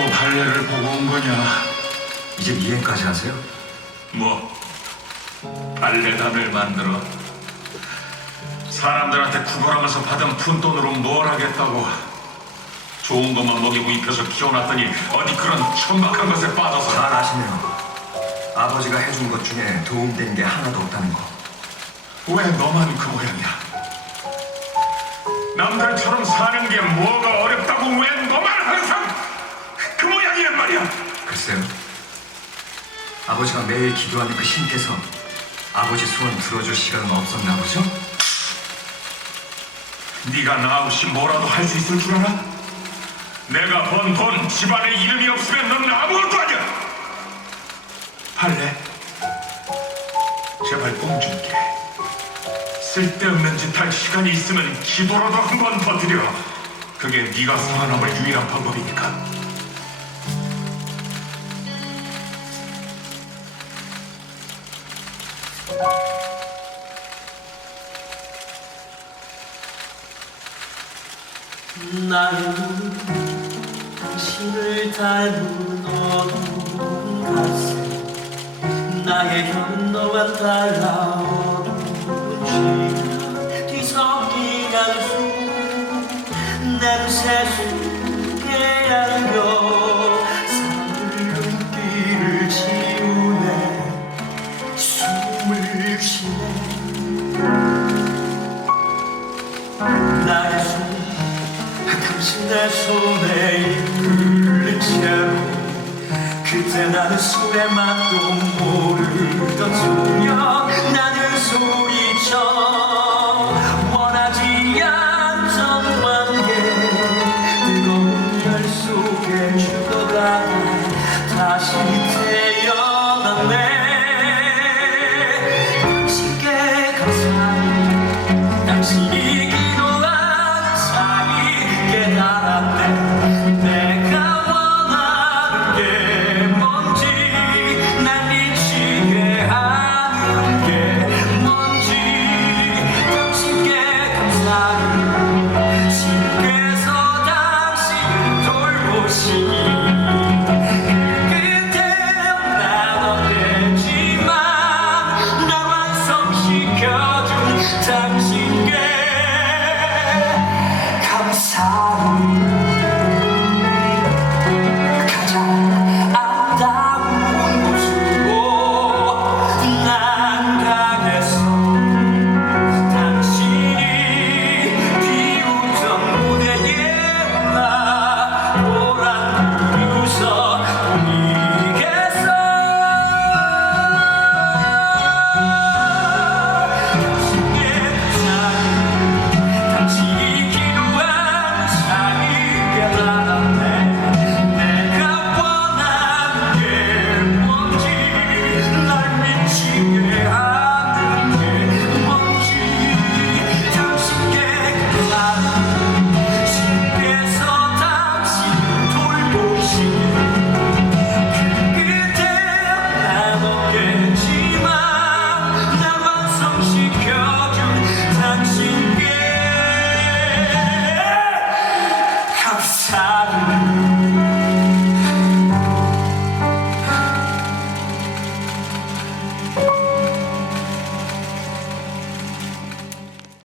할례를 보고 온 거냐? 이제 미행까지 하세요? 뭐 발레단을 만들어 사람들한테 구걸하면서 받은 푼돈으로 뭘 하겠다고 좋은 것만 먹이고 입혀서 키워놨더니 어디 그런 천박한 것에 빠져서 잘 아시네요. 아버지가 해준 것 중에 도움된 게 하나도 없다는 거. 왜 너만 그 모양이야? 남들처럼 사는 게 뭐가 어렵다고 왜 너만 항상 그 모양이란 말이야? 글쎄요. 아버지가 매일 기도하는 그 신께서 아버지 소원 들어줄 시간은 없었나 보죠? 네가 나 없이 뭐라도 할 수 있을 줄 알아? 내가 번 돈 집안에 이름이 없으면 넌 아무것도 아니야. 할래? 제발 뽕 줄게. 쓸데없는 짓 할 시간이 있으면 기도라도 한 번 더 드려. 그게 네가 살아남을 유일한 방법이니까. 나는 당신을 닮은 어두운 가슴 나의 곁은 너와 달라 어두운 시간 뒤섞인 한숨 냄새 속 쉬네 나의 손에 이끌린 채로 그때 나는 술의 맛도 모르던 소녀 Time